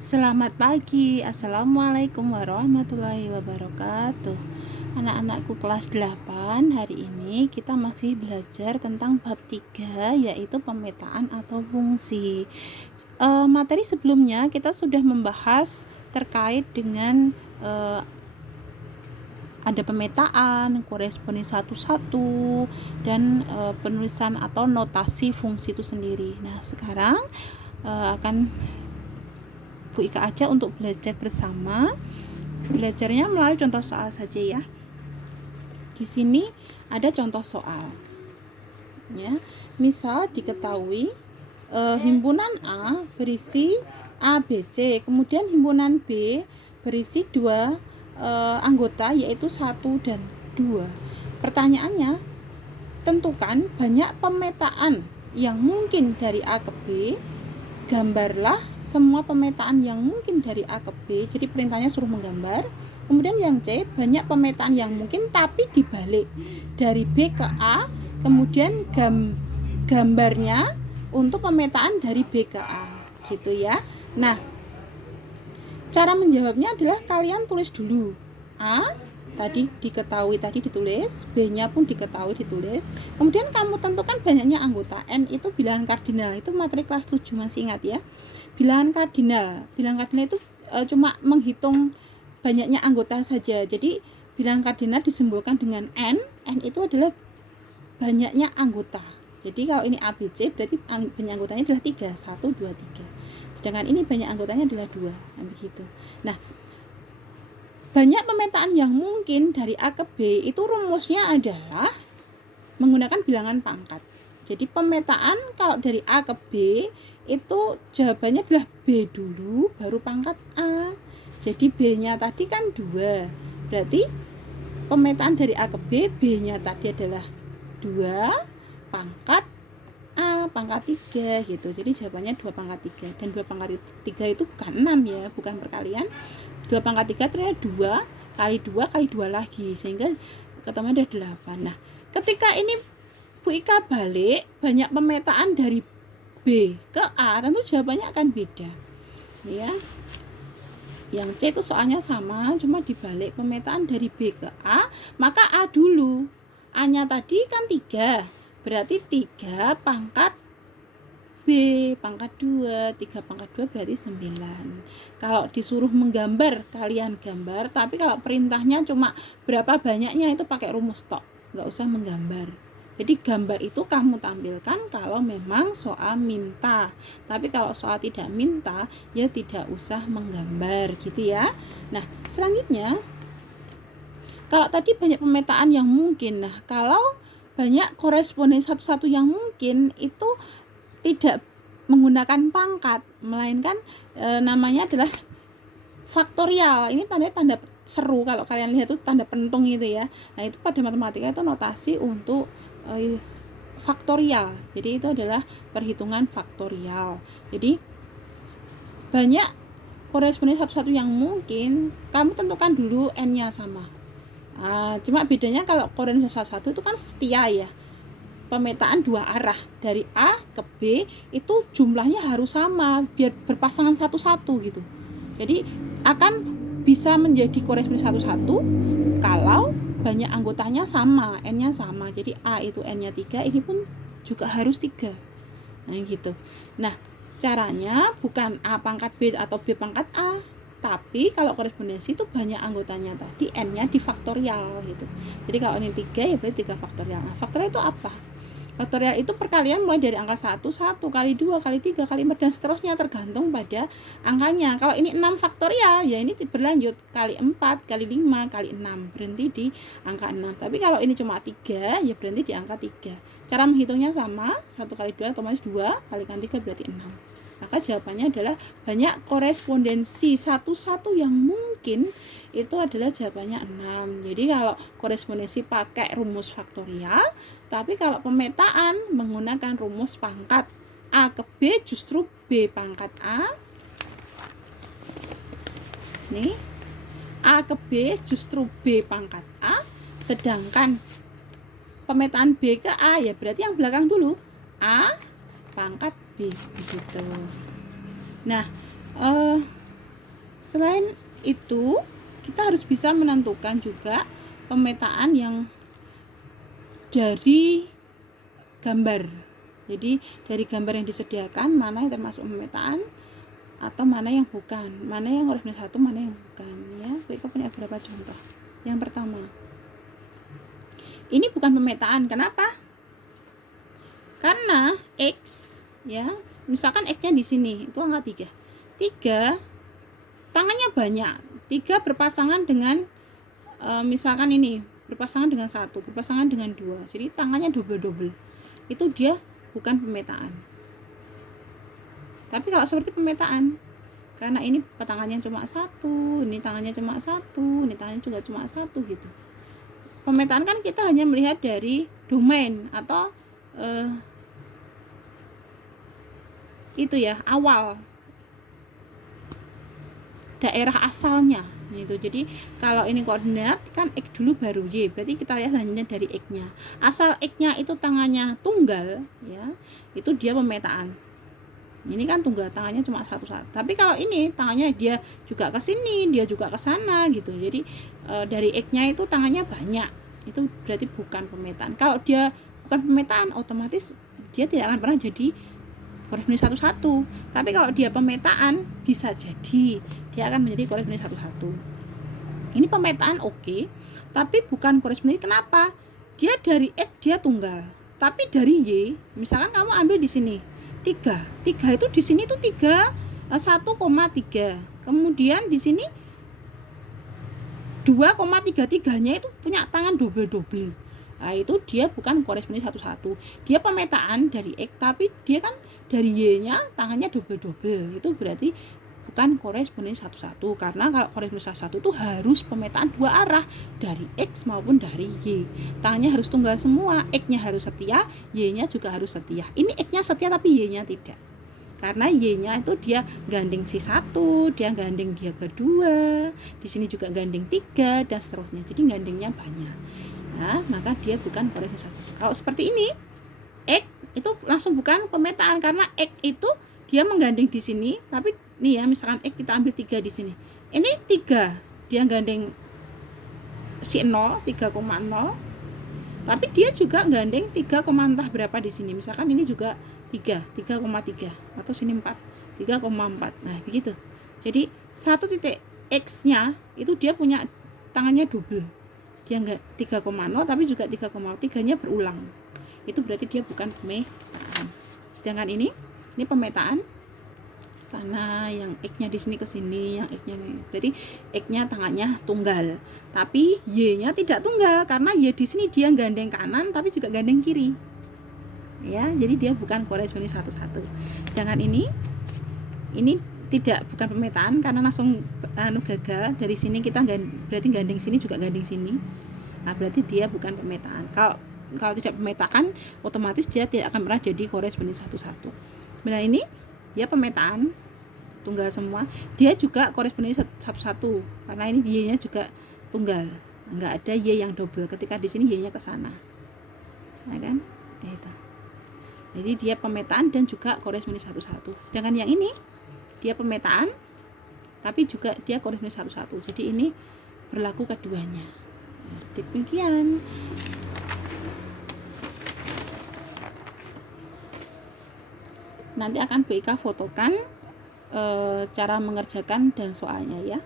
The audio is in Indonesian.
Selamat pagi, Assalamualaikum warahmatullahi wabarakatuh. Anak-anakku kelas 8, hari ini kita masih belajar tentang bab 3, yaitu pemetaan atau fungsi. Materi sebelumnya kita sudah membahas terkait dengan ada pemetaan, koresponden satu-satu, dan penulisan atau notasi fungsi itu sendiri. Nah, sekarang akan Bu Ika aja untuk belajar bersama. Belajarnya melalui contoh soal saja ya. Di sini ada contoh soal. Ya, misal diketahui himpunan A berisi A, B, C, kemudian himpunan B berisi dua anggota yaitu 1 dan 2. Pertanyaannya, tentukan banyak pemetaan yang mungkin dari A ke B. Gambarlah semua pemetaan yang mungkin dari A ke B. Jadi perintahnya suruh menggambar. Kemudian yang C, banyak pemetaan yang mungkin tapi dibalik dari B ke A. Kemudian gambarnya untuk pemetaan dari B ke A, gitu ya. Nah, cara menjawabnya adalah kalian tulis dulu. A tadi diketahui tadi ditulis, B-nya pun diketahui ditulis. Kemudian kamu tentukan banyaknya anggota. N itu bilangan kardinal. Itu materi kelas 7 masih ingat ya. Bilangan kardinal itu cuma menghitung banyaknya anggota saja. Jadi bilangan kardinal disimbolkan dengan N. N itu adalah banyaknya anggota. Jadi kalau ini A, B, C berarti banyak anggotanya adalah 3. 1, 2, 3. Sedangkan ini banyak anggotanya adalah 2. Begitu. Nah, banyak pemetaan yang mungkin dari A ke B itu rumusnya adalah menggunakan bilangan pangkat. Jadi pemetaan kalau dari A ke B itu jawabannya adalah B dulu baru pangkat A. Jadi B-nya tadi kan 2. Berarti pemetaan dari A ke B, B-nya tadi adalah 2 pangkat A pangkat 3 gitu. Jadi jawabannya 2 pangkat 3. Dan 2 pangkat 3 itu bukan 6 ya, bukan perkalian. 2 pangkat 3 ternyata 2 kali 2 kali 2 lagi, sehingga ketemu ada 8. Nah, ketika ini Bu Ika balik banyak pemetaan dari B ke A, tentu jawabannya akan beda ya. Yang C itu soalnya sama, cuma dibalik pemetaan dari B ke A, maka A dulu. A-nya tadi kan 3, berarti 3 pangkat B pangkat 2, 3 pangkat 2 berarti 9. Kalau disuruh menggambar, kalian gambar, tapi kalau perintahnya cuma berapa banyaknya itu pakai rumus tok, nggak usah menggambar. Jadi gambar itu kamu tampilkan kalau memang soal minta. Tapi kalau soal tidak minta, ya tidak usah menggambar gitu ya. Nah, selanjutnya kalau tadi banyak pemetaan yang mungkin. Nah, kalau banyak koresponden satu-satu yang mungkin itu tidak menggunakan pangkat, melainkan namanya adalah faktorial. Ini tanda seru, kalau kalian lihat itu tanda pentung gitu ya. Nah, itu pada matematika itu notasi untuk faktorial. Jadi itu adalah perhitungan faktorial. Jadi banyak koresponden satu-satu yang mungkin, kamu tentukan dulu N-nya sama. Cuma bedanya kalau koresponden satu-satu itu kan setia ya. Pemetaan 2 arah dari A ke B itu jumlahnya harus sama biar berpasangan satu-satu gitu. Jadi akan bisa menjadi koresponden satu-satu kalau banyak anggotanya sama, N-nya sama. Jadi A itu N-nya 3, ini pun juga harus 3. Nah gitu. Nah, caranya bukan A pangkat B atau B pangkat A, tapi kalau korespondensi itu banyak anggotanya tadi, N-nya difaktorial gitu. Jadi kalau ini 3 ya berarti 3 faktorial. Nah, faktorial itu apa? Faktorial itu perkalian mulai dari angka 1, 1 kali 2 kali 3 kali 4 dan seterusnya tergantung pada angkanya. Kalau ini 6 faktorial ya ini berlanjut kali 4 kali 5 kali 6, berhenti di angka 6. Tapi kalau ini cuma 3 ya berhenti di angka 3. Cara menghitungnya sama, 1 kali 2 otomatis 2 kali 3 berarti 6. Maka jawabannya adalah banyak korespondensi satu-satu yang mungkin itu adalah jawabannya 6. Jadi kalau korespondensi pakai rumus faktorial, tapi kalau pemetaan menggunakan rumus pangkat. A ke B justru B pangkat A. Nih, A ke B justru B pangkat A. Sedangkan pemetaan B ke A ya berarti yang belakang dulu A pangkat B begitu. Nah, Selain itu, kita harus bisa menentukan juga pemetaan yang dari gambar. Jadi dari gambar yang disediakan mana yang termasuk pemetaan atau mana yang bukan, mana yang harus satu, mana yang bukan. Ya, kita punya beberapa contoh. Yang pertama, ini bukan pemetaan. Kenapa? Karena X, ya, misalkan X-nya di sini, itu angka 3. 3 tangannya banyak. 3 berpasangan dengan misalkan ini berpasangan dengan 1, berpasangan dengan 2. Jadi tangannya double-double. Itu dia bukan pemetaan. Tapi kalau seperti pemetaan, karena ini tangannya cuma 1, ini tangannya cuma 1, ini tangannya juga cuma 1 gitu. Pemetaan kan kita hanya melihat dari domain atau itu ya, awal daerah asalnya gitu. Jadi kalau ini koordinat kan X dulu baru Y, berarti kita lihat hanya dari X-nya. Asal X-nya itu tangannya tunggal ya, itu dia pemetaan. Ini kan tunggal, tangannya cuma satu. Tapi kalau ini tangannya dia juga ke sini, dia juga ke sana gitu. Jadi dari X-nya itu tangannya banyak. Itu berarti bukan pemetaan. Kalau dia bukan pemetaan, otomatis dia tidak akan pernah jadi koresponden satu-satu. Tapi kalau dia pemetaan, bisa jadi dia akan menjadi koresponden satu-satu. Ini pemetaan oke, tapi bukan koresponden. Kenapa? Dia dari X dia tunggal. Tapi dari Y, misalkan kamu ambil di sini 3 itu di sini tuh 1,3. Kemudian di sini 2,33-nya itu punya tangan double-double. Nah, itu dia bukan koresponden satu-satu. Dia pemetaan dari X, tapi dia kan dari Y-nya tangannya double-double. Itu berarti bukan koresponden satu-satu. Karena kalau koresponden satu-satu itu harus pemetaan dua arah, dari X maupun dari Y. Tangannya harus tunggal semua, X-nya harus setia, Y-nya juga harus setia. Ini X-nya setia tapi Y-nya tidak. Karena Y-nya itu dia gandeng si 1, dia gandeng dia kedua, di sini juga gandeng 3 dan seterusnya. Jadi gandengnya banyak. Nah, maka dia bukan koresponden satu-satu. Kalau seperti ini, X itu langsung bukan pemetaan karena X itu dia menggandeng di sini, tapi nih ya, misalkan X kita ambil 3 di sini. Ini 3, dia gandeng si 0, 3,0. Tapi dia juga gandeng 3, entah berapa di sini. Misalkan ini juga 3,3 atau sini 4, 3,4. Nah, begitu. Jadi satu titik X-nya itu dia punya tangannya double. Dia enggak 3,0 tapi juga 3,3-nya berulang. Itu berarti dia bukan pemetaan. Sedangkan ini pemetaan. Sana yang X-nya di sini ke sini, yang X-nya ini. Berarti X-nya tangannya tunggal. Tapi Y-nya tidak tunggal karena Y di sini dia gandeng kanan tapi juga gandeng kiri. Ya, jadi dia bukan koresponden satu-satu. Sedangkan ini bukan pemetaan karena langsung gagal. Dari sini kita berarti gandeng sini juga gandeng sini. Nah, berarti dia bukan pemetaan. Kalau tidak pemetaan, otomatis dia tidak akan pernah jadi koresponden satu-satu. Nah, ini dia pemetaan tunggal semua. Dia juga koresponden satu-satu karena ini Y-nya juga tunggal. Enggak ada Y yang double. Ketika di sini Y-nya ke sana. Nah, kan? Itu. Jadi dia pemetaan dan juga koresponden satu-satu. Sedangkan yang ini dia pemetaan tapi juga dia koresponden satu-satu. Jadi ini berlaku keduanya. Demikian. Nanti akan BK fotokan cara mengerjakan dan soalnya ya.